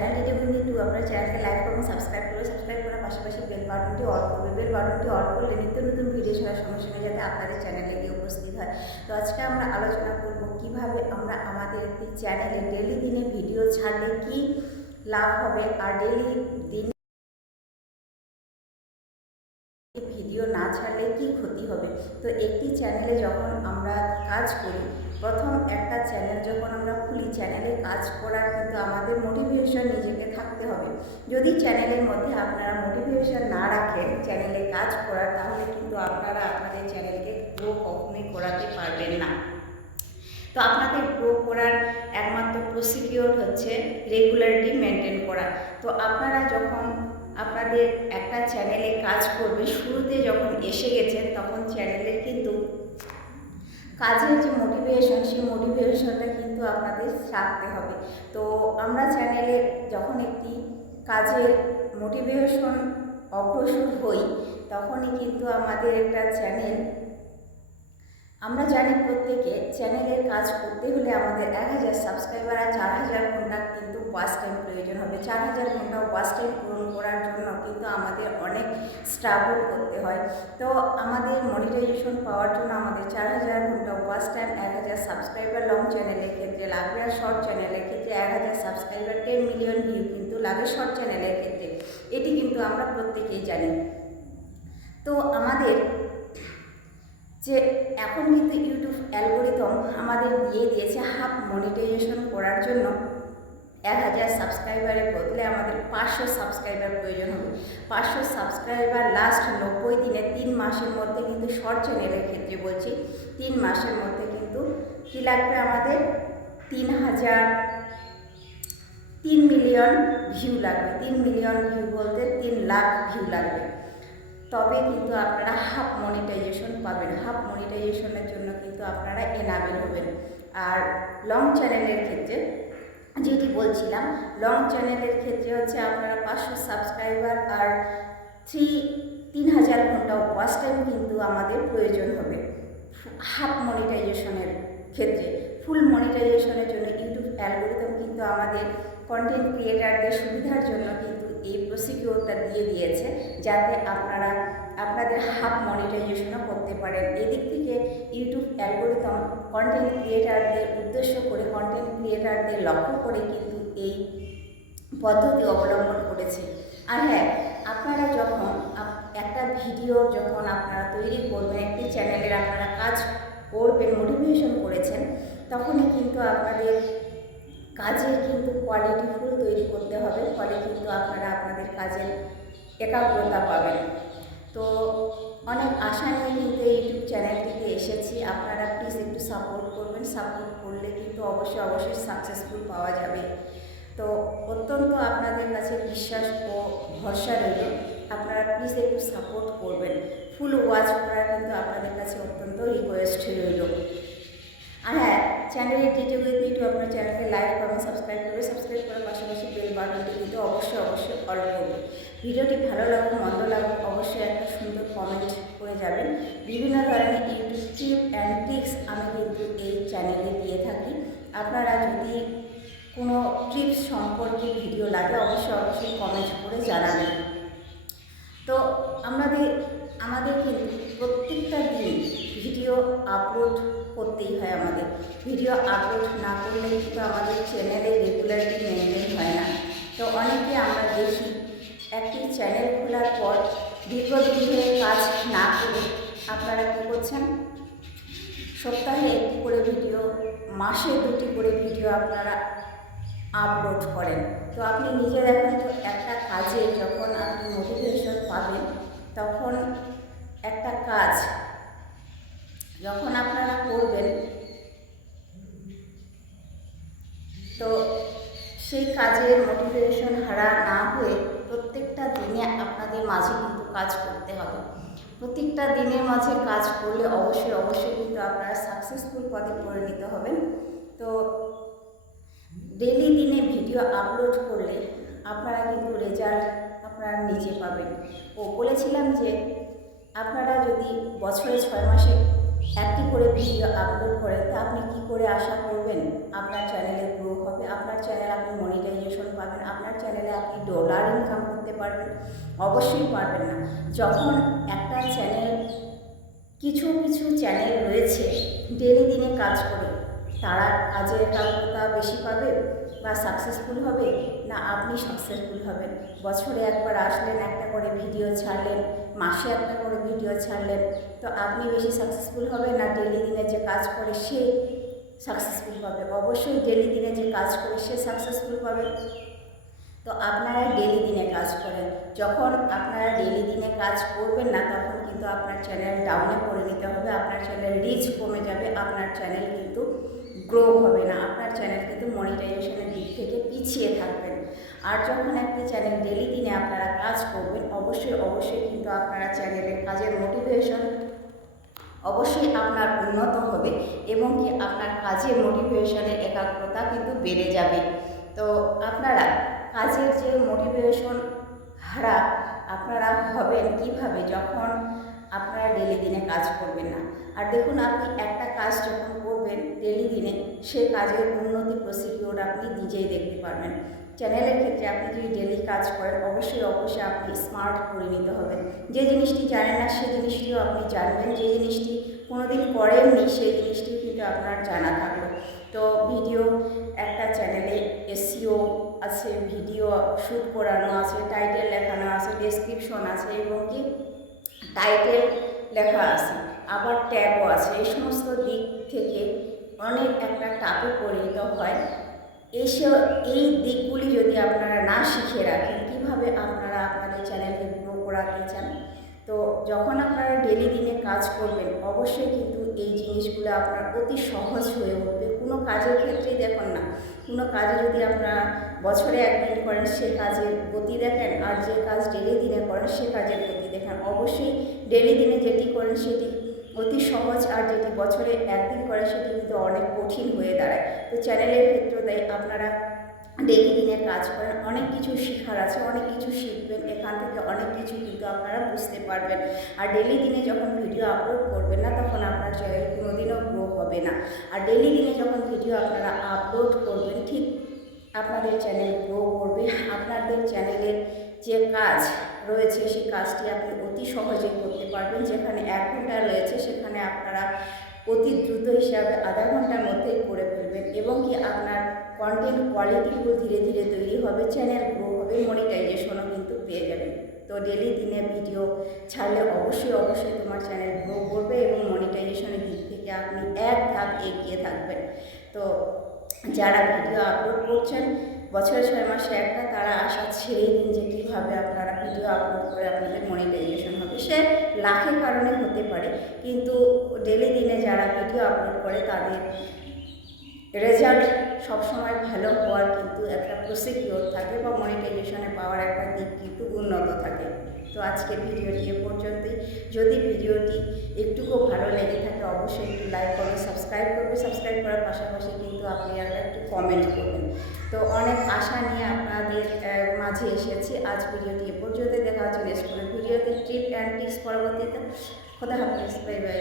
Channel ডিটেবিলিটি two আপনার চ্যানেলকে like করুন, সাবস্ক্রাইব করার পাশাপাশি বেল বাটনটি অন করবে। বেল বাটনটি অন করলে নিত্য নতুন ভিডিও ছাড়ার সঙ্গে সঙ্গে যাতে আপনাদের চ্যানেলে গিয়ে উপস্থিত হয়। তো আজকে আমরা আলোচনা করব কিভাবে আমরা আমাদের চ্যানেলে ডেলি দিনে ভিডিও ছাড়লে কি লাভ হবে আর ডেলি দিন ভিডিও না ছাড়লে কি ক্ষতি হবে। তো একটি চ্যানেলে যখন আমরা কাজ করি, প্রথম একটা চ্যানেল যখন আমরা খুলি, চ্যানেলে কাজ করার কিন্তু আমাদের মোটিভেশন নিজেকে থাকতে হবে। যদি চ্যানেলের মধ্যে আপনারা মোটিভেশন না রাখেন চ্যানেলে কাজ করার, তাহলে কিন্তু আপনারা আপনাদের চ্যানেলকে গ্রো কখনোই করাতে পারবেন না। তো আপনাদের গ্রো করার একমাত্র প্রসিকিওর হচ্ছে রেগুলারিটি মেনটেন করা। তো আপনারা যখন আপনাদের একটা চ্যানেলে কাজ করবে, শুরুতে যখন এসে গেছেন তখন চ্যানেলের কিন্তু কাজের যে মোটিভেশন, সেই মোটিভেশনটা কিন্তু আপনাদের রাখতে হবে। তো আমরা চ্যানেলে যখন একটি কাজের মোটিভেশন অগ্রসর হই, তখনই কিন্তু আমাদের একটা চ্যানেল, আমরা জানি প্রত্যেকে চ্যানেলের কাজ করতে হলে আমাদের 1000 সাবস্ক্রাইবার আর 4000 ঘন্টা কিন্তু ওয়াচ টাইম প্রয়োজন হবে। 4000 ঘন্টা ওয়াচ টাইম পূরণ করার জন্য কিন্তু আমাদের অনেক স্ট্রাগল করতে হয়। তো আমাদের মনিটাইজেশন পাওয়ার জন্য আমাদের 4000 ঘন্টা ওয়াচ টাইম, 1000 সাবস্ক্রাইবার লং চ্যানেলের ক্ষেত্রে লাগবে, আর শর্ট চ্যানেলের ক্ষেত্রে 1000 সাবস্ক্রাইবার 10 মিলিয়ন ভিউ কিন্তু লাগে শর্ট চ্যানেলের ক্ষেত্রে। এটি কিন্তু আমরা প্রত্যেকেই জানি। তো আমাদের যে এখন কিন্তু ইউটিউব অ্যালগোরিদম আমাদের দিয়ে দিয়েছে হাফ মনিটাইজেশন করার জন্য 1000 সাবস্ক্রাইবারের বদলে আমাদের 500 সাবস্ক্রাইবার প্রয়োজন হবে। 500 সাবস্ক্রাইবার লাস্ট 90 দিনে 3 মাসের মধ্যে কিন্তু শর্ট চ্যানেলের ক্ষেত্রে বলছি, 3 মাসের মধ্যে কিন্তু কী লাগবে আমাদের 3 মিলিয়ন ভিউ লাগবে। 3 মিলিয়ন ভিউ বলতে 3 লাখ ভিউ লাগবে, তবে কিন্তু আপনারা হাফ মনিটাইজেশন পাবেন। হাফ মনিটাইজেশনের জন্য কিন্তু আপনারা এনাবেল হবেন। আর লং চ্যানেলের ক্ষেত্রে যেটি বলছিলাম, লং চ্যানেলের ক্ষেত্রে হচ্ছে আপনারা 500 সাবস্ক্রাইবার আর 3000 ঘন্টা ওয়াচ টাইম কিন্তু আমাদের প্রয়োজন হবে হাফ মনিটাইজেশনের ক্ষেত্রে। ফুল মনিটাইজেশনের জন্য ইউটিউব অ্যালগোরিদম কিন্তু আমাদের কন্টেন্ট ক্রিয়েটারদের সুবিধার জন্য কিন্তু এই প্রসিকিওরটা দিয়ে দিয়েছে, যাতে আপনারা আপনাদের হাফ মনিটাইজেশনও করতে পারেন। এদিক থেকে ইউটিউব অ্যালগোরিদম কন্টেন্ট ক্রিয়েটারদের উদ্দেশ্য করে, কন্টেন্ট ক্রিয়েটারদের লক্ষ্য করে কিন্তু এই পদ্ধতি অবলম্বন করেছে। আর হ্যাঁ, আপনারা যখন একটা ভিডিও যখন আপনারা তৈরি করবেন, একটি চ্যানেলের আপনারা কাজ করবেন, মোটিভেশন করেছেন, তখনই কিন্তু আপনাদের কাজের কিন্তু কোয়ালিটিফুল তৈরি করতে হবে। ফলে কিন্তু আপনারা আপনাদের কাজের একাগ্রতা পাবেন। তো অনেক আশা নিয়ে কিন্তু ইউটিউব চ্যানেলটিতে এসেছি, আপনারা প্লিজ একটু সাপোর্ট করবেন। সাপোর্ট করলে কিন্তু অবশ্যই সাকসেসফুল পাওয়া যাবে। তো অত্যন্ত আপনাদের কাছে বিশ্বাস ও ভরসা রইল, আপনারা প্লিজ একটু সাপোর্ট করবেন। ফুল ওয়াচ করার কিন্তু আপনাদের কাছে অত্যন্ত রিকোয়েস্ট রইল। আর হ্যাঁ, চ্যানেলের ডিটেবিলিটি টু আপনার চ্যানেলকে লাইক করুন, সাবস্ক্রাইব করার পাশাপাশি বেল বাটনটি কিন্তু অবশ্যই অল করবে। ভিডিওটি ভালো লাগুক মন্দ লাগুক অবশ্যই একটা সুন্দর কমেন্ট করে যাবেন। বিভিন্ন ধরনের ইউটিউব টিপ অ্যান্ড ট্রিক্স আমি কিন্তু এই চ্যানেলে দিয়ে থাকি। আপনারা যদি কোনো ট্রিপস সম্পর্কে ভিডিও লাগে অবশ্যই কমেন্ট করে জানাবেন। তো আমাদের কিন্তু প্রত্যেকটা দিন ভিডিও আপলোড করতেই হয়। আমাদের ভিডিও আপলোড না করলে কিন্তু আমাদের চ্যানেলে রেগুলারিটি মেনটেন হয় না। তো অনেকে আমরা দেখি একটি চ্যানেল খোলার পর দীর্ঘদিন ধরে কাজ না করে আপনারা কী করছেন, সপ্তাহে একটি করে ভিডিও, মাসে 2টি করে ভিডিও আপনারা আপলোড করেন। তো আপনি নিজে দেখেন তো, একটা কাজে যখন আপনি মোটিভেশন পাবেন, তখন একটা কাজ যখন আপনারা করবেন, তো সেই কাজের মোটিভেশন হারা না হয়ে প্রত্যেকটা দিনে আপনাদের মাঝে কিন্তু কাজ করতে হবে। প্রত্যেকটা দিনের মাঝে কাজ করলে অবশ্যই কিন্তু আপনারা সাকসেসফুল পথে পরিণত হবেন। তো ডেলি দিনে ভিডিও আপলোড করলে আপনারা কিন্তু রেজাল্ট আপনারা নিজে পাবেন। বলেছিলাম যে আপনারা যদি বছরে 6 মাসে একটি করে ভিডিও আপলোড করেন, তা আপনি কী করে আশা করবেন আপনার চ্যানেলে গ্রো হবে, আপনার চ্যানেল আপনি মনিটাইজেশন পাবেন, আপনার ডলার ইনকাম করতে পারবেন? অবশ্যই পারবেন না। যখন একটা চ্যানেল, কিছু কিছু চ্যানেল রয়েছে ডেলি দিনে কাজ করে, তারা কাজের একাগ্রতা বেশি পাবে বা সাকসেসফুল হবে, না আপনি সাকসেসফুল হবেন? বছরে একবার আসলেন, একটা করে ভিডিও ছাড়লেন, মাসে একটা করে ভিডিও ছাড়লেন, তো আপনি বেশি সাকসেসফুল হবেন না ডেলি দিনে যে কাজ করে সে সাকসেসফুল হবে? অবশ্যই ডেলি দিনে যে কাজ করে সে সাকসেসফুল হবে। তো আপনারা ডেলি দিনে কাজ করেন, যখন আপনারা ডেলি দিনে কাজ করবেন না তখন কিন্তু আপনার চ্যানেল ডাউনে পরিণত হবে, আপনার চ্যানেল রিচ কমে যাবে, আপনার চ্যানেল কিন্তু গ্রো হবে না, আপনার চ্যানেল কিন্তু মনিটাইজেশনের দিক থেকে পিছিয়ে থাকবেন। আর যখন একটি চ্যানেল ডেলি দিনে আপনারা কাজ করবেন, অবশ্যই অবশ্যই কিন্তু আপনারা চ্যানেলের কাজের মোটিভেশন অবশ্যই আপনার উন্নত হবে এবং কি আপনার কাজের মোটিভেশনের একাগ্রতা কিন্তু বেড়ে যাবে। তো আপনারা কাজের যে মোটিভেশন হারা আপনারা হবেন কিভাবে? যখন আপনারা ডেলি দিনে কাজ করবেন না। আর দেখুন, আপনি একটা কাজ যখন করবেন ডেলি দিনে, সে কাজের উন্নতি প্রসিডিওর আপনি নিজেই দেখতে পারবেন। চ্যানেলের ক্ষেত্রে আপনি যদি ডেলি কাজ করেন, অবশ্যই অবশ্যই আপনি স্মার্ট পরিণত হবেন। যে জিনিসটি জানেন না সেই জিনিসটিও আপনি জানবেন, যে জিনিসটি কোনোদিন করেননি সেই জিনিসটিও কিন্তু আপনার জানা থাকবে। তো ভিডিও, একটা চ্যানেলে এসইও আছে, ভিডিও শ্যুট করানো আছে, টাইটেল লেখানো আছে, ডেসক্রিপশন আছে এবং কি টাইটেল লেখা আছে, আবার ট্যাগও আছে। এই সমস্ত দিক থেকে অনেক একটা টাপে পরিণত হয়। এই দিকগুলি যদি আপনারা না শিখে রাখেন, কীভাবে আপনারা আপনাদের চ্যানেলকে গ্রো করাতে চান? তো যখন আপনারা ডেলি দিনে কাজ করবেন, অবশ্যই কিন্তু এই জিনিসগুলো আপনার অতি সহজ হয়ে উঠবে। কোনো কাজের ক্ষেত্রেই দেখুন না, কোনো কাজে যদি আপনারা বছরে একদিন করেন সে কাজের গতি দেখেন, আর যে কাজ ডেলি দিনে করেন সে কাজের গতি দেখেন। অবশ্যই ডেলি দিনে যেটি করেন সেটি অতি সহজ, আর যেটি বছরে একদিন করে সেটি কিন্তু অনেক কঠিন হয়ে দাঁড়ায়। তো চ্যানেলের ক্ষেত্রে তাই আপনারা ডেলি দিনে কাজ করেন, অনেক কিছু শেখার আছে, অনেক কিছু শিখবেন, এখান থেকে অনেক কিছু কিন্তু আপনারা বুঝতে পারবেন। আর ডেলি দিনে যখন ভিডিও আপলোড করবেন না তখন আপনার চ্যানেল কোনোদিনও গ্রো হবে না। আর ডেলি দিনে যখন ভিডিও আপনারা আপলোড করবেন, ঠিক আপনাদের চ্যানেল গ্রো করবে। আপনাদের চ্যানেলের যে কাজ রয়েছে সেই কাজটি আপনি অতি সহজে করতে পারবেন। যেখানে 1 ঘন্টা রয়েছে সেখানে আপনারা অতি দ্রুত হিসাবে আধা ঘন্টার মধ্যেই করে ফেলবেন এবং কি আপনার কন্টেন্ট কোয়ালিটিগুলো ধীরে ধীরে তৈরি হবে, চ্যানেল গ্রো হবে, মনিটাইজেশনও কিন্তু পেয়ে যাবেন। তো ডেলি দিনে ভিডিও ছাড়লে অবশ্যই অবশ্যই তোমার চ্যানেল গ্রো করবে এবং মনিটাইজেশনের দিক থেকে আপনি এক ধাপ এগিয়ে থাকবেন। তো যারা ভিডিও আপলোড করছেন বছরে 6 মাসে একটা, তারা আশা ছেড়েই দিন যে কীভাবে আপনারা ভিডিও আপলোড করে আপনাদের মনিটাইজেশন হবে। সে লাখের কারণে হতে পারে, কিন্তু ডেলি দিনে যারা ভিডিও আপলোড করে তাদের রেজাল্ট সবসময় ভালো হওয়ার কিন্তু একটা প্রসিকিওর থাকে বা মনিটাইজেশনে পাওয়ার একটা দিক কিন্তু উন্নত থাকে। তো আজকের ভিডিওটি এ পর্যন্তই। যদি ভিডিওটি একটুকু ভালো লেগে থাকে অবশ্যই একটু লাইক করবে, সাবস্ক্রাইব করবে, সাবস্ক্রাইব করার পাশাপাশি কিন্তু আপনি একটু কমেন্ট করবেন। তো অনেক আশা নিয়ে আপনাদের মাঝে এসেছি। আজ ভিডিওটি এ পর্যন্ত, দেখা হচ্ছে নেক্সট ভিডিওতে ট্রিপ অ্যান্ড টিপস পরবর্তীতে। খোদা হাফেজ, বাই বাই।